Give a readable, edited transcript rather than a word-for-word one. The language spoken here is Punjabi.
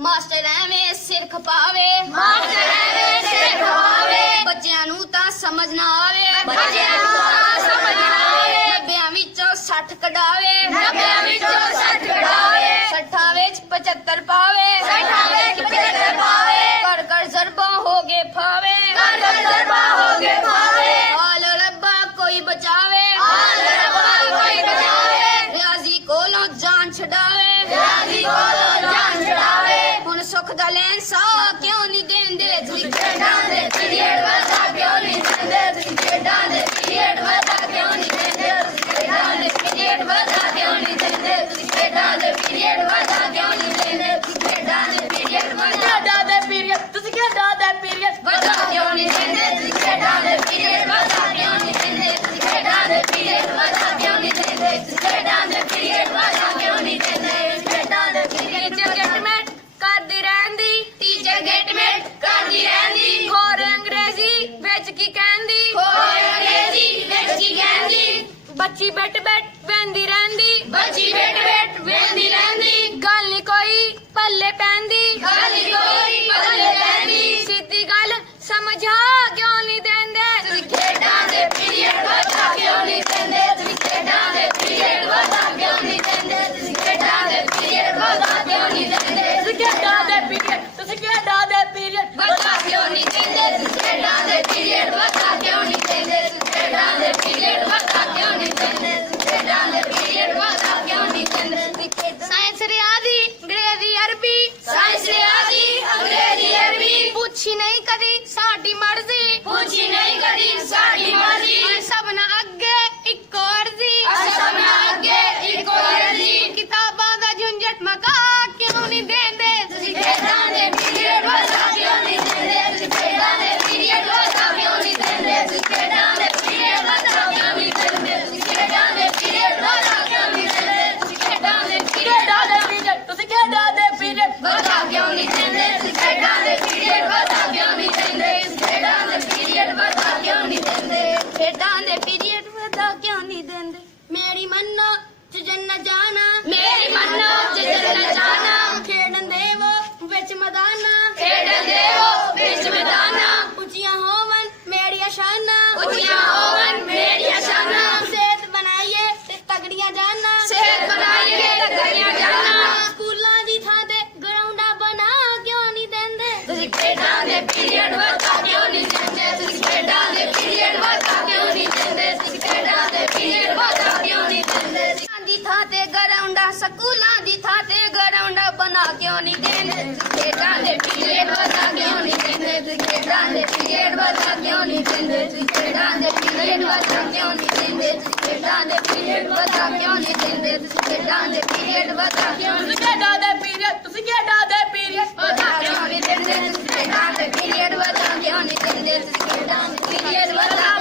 ਮਾਸਟਰ ਐਵੇਂ ਸਿਰ ਖਪਾਵੇ, ਮਾਸਟਰ ਐਵੇਂ ਸਿਰ ਖਪਾਵੇ, ਬੱਚਿਆਂ ਨੂੰ ਤਾਂ ਸਮਝ ਨਾ ਆਵੇ, ਬੱਚਿਆਂ ਨੂੰ ਤਾਂ ਸਮਝ ਨਾ ਆਵੇ, 90 ਵਿੱਚੋਂ 60 ਕਢਾਵੇ, 90 ਵਿੱਚੋਂ 60 ਕਢਾਵੇ, 60 ਵਿੱਚ 75 ਪਾਵੇ, 60 ਵਿੱਚ 75 ਪਾਵੇ, ਕਰ ਕਰ ਜ਼ਰਬਾ ਹੋ ਗਏ ਫਾਵੇ, ਕਰ ਕਰ ਜ਼ਰਬਾ ਹੋ ਗਏ ਫਾਵੇ, ਹਾਲ ਰੱਬਾ ਕੋਈ ਬਚਾਵੇ, ਹਾਲ ਰੱਬਾ ਕੋਈ ਬਚਾਵੇ, ਰਿਆਜ਼ੀ ਕੋਲੋਂ ਜਾਨ ਛਡਾਵੇ, ਰਿਆਜ਼ੀ ਕੋਲੋਂ ਜਾਨ ਛੁਡਾਵੇ, ਹੁਣ ਸੁੱਖ ਦਾ ਲੈਂਸਾ ਕਿਉਂ ਨਹੀਂ ਦੇਂਦੇ ਤੁਸੀਂ ਖੇਡਾਂ ਦੇ ਪੀਰੀਅਡ ਵਾਧਾ ਕਿਉਂ ਨਹੀਂ ਦਿੰਦੇ ਤੁਸੀਂ ਖੇਡਾਂ ਦੇ ਪੀਰੀਅਡ ਵਾਧਾ ਕਿਉਂ ਨਹੀਂ ਦਿੰਦੇ ਤੁਸੀਂ ਖੇਡਾਂ ਦੇ ਪੀਰੀਅਡ ਵਾਧਾ ਕਿਉਂ ਨਹੀਂ ਦਿੰਦੇ ਤੁਸੀਂ ਖੇਡਾਂ ਦੇ ਪੀਰੀਅਡ ਵਾਧਾ ਕਿਉਂ ਨਹੀਂ ਦਿੰਦੇ ਤੁਸੀਂ ਖੇਡਾਂ ਦੇ ਪੀਰੀਅਡ ਵਾਧਾ ਦੇ ਪੀਰੀਅਡ ਤੁਸੀਂ ਖੇਡਾਂ ਦੇ ਪੀਰੀਅਡ ਵਾਧਾ ਕਿਉਂ ਨਹੀਂ ਦਿੰਦੇ ਤੁਸੀਂ ਖੇਡਾਂ ਦੇ ਪੀਰੀਅਡ ਵਾਧਾ ਕਿਉਂ ਨਹੀਂ ਦਿੰਦੇ ਤੁਸੀਂ ਖੇਡਾਂ ਦੇ ਪੀਰੀਅਡ ਵਾਧਾ ਕਿਉਂ ਨਹੀਂ ਦਿੰਦੇ ਤੁਸੀਂ ਖੇਡਾਂ ਦੇ ਪੀਰੀਅਡ ਵਾਧਾ ਕਿਉਂ ਨਹੀਂ ਦਿੰਦੇ ਖੇਡਾਂ ਦੇ ਪੀਰੀਅਡ ਗੇਟਮੈਂਟ ਕਰਦੀ ਰਹਿੰਦੀ, ਟੀਚਰ ਗੇਟਮੈਂਟ ਕਰਦੀ ਰਹਿੰਦੀ, ਹੋਰ ਅੰਗਰੇਜ਼ੀ ਵਿੱਚ ਕੀ ਕਹਿੰਦੀ, ਹੋਰ ਅੰਗਰੇਜ਼ੀ ਵਿੱਚ ਕੀ ਕਹਿੰਦੀ, ਬੱਚੀ ਬੈਠ ਬੈਠ ਵਹਿੰਦੀ ਰਹਿੰਦੀ, ਬੱਚੀ ਬੈਠ ਬੈਠ ਵੇਂਦੀ ਰਹਿੰਦੀ, ਗੱਲ ਨੀ ਕੋਈ ਪੱਲੇ ਪੈਂਦੀ, ਗੱਲ ਨੀ ਕੋਈ ਪੱਲੇ ਪੈਂਦੀ, ਸਿੱਧੀ ਗੱਲ ਸਮਝਾ ਕਿਉਂ ਨਹੀਂ ਦਿੰਦੇ ਤੁਸੀਂ ਖੇਡਾਂ ਦੇ ਪੀਰੀਅਡ ਵਾਧਾ ਕਿਉਂ ਨਹੀਂ ਦਿੰਦੇ ਤੁਸੀਂ ਖੇਡਾਂ ਦੇ ਪੀਰੀਅਡ ਵਾਧਾ ਕਿਉਂ ਨਹੀਂ ਦਿੰਦੇ ਤੁਸੀਂ ਖੇਡਾਂ ਦੇ ਪੀਰੀਅਡ ਵਾਧਾ ਕਿਉਂ ਨਹੀਂ ਦਿੰਦੇ ਤੁਸੀਂ ਖੇਡਾਂ ਦੇ ਪੀਰੀਅਡ ਤੁਸੀਂ ਖੇਡਾਂ ਦੇ ਪੀਰੀਅਡ ਵਾਧਾ ਕਿਉਂ ਨਹੀਂ ਦਿੰਦੇ ਤੁਸੀਂ ਖੇਡਾਂ ਦੇ ਪੀਰੀਅਡ ਵਾਧਾ ਕਿਉਂ ਨਹੀਂ ਦਿੰਦੇ ਤੁਸੀਂ ਖੇਡਾਂ ਦੇ ਪੀਰੀਅਡ ਵਾਧਾ ਕਿਉਂ ਨਹੀਂ ਦਿੰਦੇ ਤੁਸੀਂ ਖੇਡਾਂ ਦੇ ਪੀਰੀਅਡ ਵਾਧਾ ਕਿਉਂ ਨਹੀਂ ਦਿੰਦੇ ਸਾਇੰਸ ਰਿਆਜ਼ੀ ਅੰਗਰੇਜ਼ੀ ਅਰਬੀ ਸਾਇੰਸ ਰਿਆਜ਼ੀ ਅੰਗਰੇਜ਼ੀ ਅਰਬੀ ਪੁੱਛੀ ਨਹੀਂ ਕਦੀ ਸਾਡੀ ਮਰਜ਼ੀ, ਪੁੱਛੀ ਨਹੀਂ ਕਦੀ ਸਾਡੀ ਮਰਜ਼ੀ ਸਭਨਾ ਅੱਗੇ ਇੱਕੋ ਅਰਜ਼ੀ, ਅਸਮਨਾ ਅੱਗੇ ਇੱਕੋ ਅਰਜ਼ੀ ਕਿਤਾਬਾਂ ਦਾ ਝੁੰਝਟ ਮਕਾ ਕਿਉਂ ਨਹੀਂ ਦਿੰਦੇ ਤੁਸੀਂ ਖੇਡਾਂ ਦੇ ਪੀਰੀਅਡ ਵਾਧਾ ਕਿਉਂ ਨਹੀਂ ਦਿੰਦੇ ਤੁਸੀਂ ਖੇਡਾਂ ਦੇ ਪੀਰੀਅਡ ਵਾਧਾ ਕਿਉਂ ਨਹੀਂ ਦਿੰਦੇ ਤੁਸੀਂ ਖੇਡਾਂ ਦੇ ਪੀਰੀਅਡ ਵਾਧਾ ਕਿਉਂ ਨਹੀਂ ਦਿੰਦੇ ਤੁਸੀਂ ਖੇਡਾਂ ਦੇ ਪੀਰੀਅਡ ਵਾਧਾ ਕਿਉਂ ਨਹੀਂ ਦਿੰਦੇ ਤੁਸੀਂ ਖੇਡਾਂ ਦੇ ਖੇਡਾਂ ਦੇ ਪੀਰੀਅਡ ਤੁਸੀਂ ਖੇਡਾਂ ਦੇ ਪੀਰੀਅਡ ਵਾਧਾ ਕਿਉਂ ਨਹੀਂ ਦਿੰਦੇ ਤੁਸੀਂ ਖੇਡਾਂ ਦੇ ਪੀਰੀਅਡ ਵਾਧਾ ਕਿਉਂ ਨਹੀਂ ਦਿੰਦੇ ਤੁਸੀਂ ਖੇਡਾਂ ਦੇ ਪੀਰੀਅਡ ਵਾਧਾ ਕਿਉਂ ਨਹੀਂ ਦਿੰਦੇ ਖੇਡਾਂ ਦੇ ਪੀਰੀਅਡ ਵਧਾ ਕਿਉਂ ਨਹੀਂ ਦਿੰਦੇ ਮੇਰੀ ਮੰਨੋ ਜੰਨਤ ਜਾਣਾ, ਮੇਰੀ ਮੰਨੋ ਜੰਨਤ ਜਾਣਾ, ਖੇਡਣ ਦੇਵੋ ਵਿੱਚ ਮੈਦਾਨਾ, ਖੇਡਣ ਦੇਵੋ ਵਿੱਚ ਮੈਦਾਨਾਂ, ਉੱਚੀਆਂ ਹੋਵਨ ਮੇਰੀਆਂ ਸ਼ਾਨਾਂ, ਉੱਚੀਆਂ ਹੋਵਨ ਮੇਰੀਆਂ ਸ਼ਾਨਾਂ, ਸਿਹਤ ਬਣਾਈਏ ਤੇ ਤਗੜੀਆਂ ਜਾਨਾਂ, ਸਿਹਤ ਬਣਾਈਏ ਤੇ ਤਗੜੀਆਂ ਜਾਨਾਂ, ਸਕੂਲਾਂ ਦੀ ਥਾਂ ਤੇ ਗਰਾਊਂਡਾਂ ਬਣਾ ਕਿਉਂ ਨਹੀਂ ਦਿੰਦੇ ਤੁਸੀਂ ਖੇਡਾਂ ਦੇ ਪੀਰੀਅਡ ਵਾਧਾ ਕਿਉਂ ਨਹੀਂ ਦਿੰਦੇ ਤੁਸੀਂ ਖੇਡਾਂ ਦੇ ਪੀਰੀਅਡ ਵਾਧਾ ਕਿਉਂ ਨਹੀਂ ਦਿੰਦੇ ਤੁਸੀਂ ਖੇਡਾਂ ਦੇ ਪੀਰੀਅਡ ਵਾਧਾ ਕਿਉਂ ਨਹੀਂ ਦਿੰਦੇ ਦੀ ਥਾਂ ਤੇ ਗਰਾਊਂਡਾਂ, ਸਕੂਲਾਂ ਦੀ ਥਾਂ ਤੇ ਗਰਾਊਂਡਾਂ ਬਣਾ ਕਿਉਂ ਨਹੀਂ ਦਿੰਦੇ ਖੇਡਾਂ ਦੇ ਪੀਰੀਅਡ ਵਾਧਾ ਕਿਉਂ ਨਹੀਂ ਦਿੰਦੇ ਤੁਸੀਂ ਖੇਡਾਂ ਦੇ ਪੀਰੀਅਡ ਵਾਧਾ ਕਿਉਂ ਨਹੀਂ ਦਿੰਦੇ ਤੁਸੀਂ ਖੇਡਾਂ ਦੇ ਪੀਰੀਅਡ ਵਾਧਾ ਕਿਉਂ ਨਹੀਂ ਦਿੰਦੇ ਤੁਸੀਂ ਖੇਡਾਂ ਦੇ ਪੀਰੀਅਡ ਵਾਧਾ ਕਿਉਂ ਨਹੀਂ ਦਿੰਦੇ ਤੁਸੀਂ ਖੇਡਾਂ ਦੇ ਪੀਰੀਅਡ ਵਾਧਾ ਕਿਉਂ ਨਹੀਂ ਤੁਸੀਂ ਖੇਡਾਂ ਦੇ ਪੀਰੀਅਡ ਤੁਸੀਂ ਖੇਡਾਂ ਦੇ ਪੀਰੀਅਡ ਵਾਧਾ ਕਿਉਂ ਨਹੀਂ ਦਿੰਦੇ ਤੁਸੀਂ ਖੇਡਾਂ ਦੇ ਪੀਰੀਅਡ ਵਾਧਾ ਕਿਉਂ ਨਹੀਂ ਦਿੰਦੇ ਤੁਸੀਂ ਖੇਡਾਂ ਦੇ ਪੀਰੀਅਡ ਵਾਧਾ